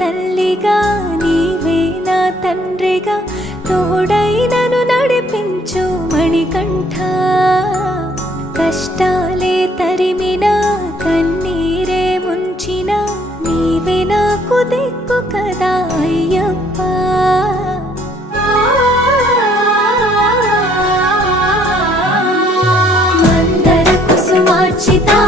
తల్లిగా నీవే నా తండ్రిగా తోడై నన్ను నడిపించు మణికంఠ. కష్టాలే తరిమినా కన్నీరే ముంచినా నీవే నాకు దిక్కు కదా అయ్యప్ప. మందర కుసుమార్చితా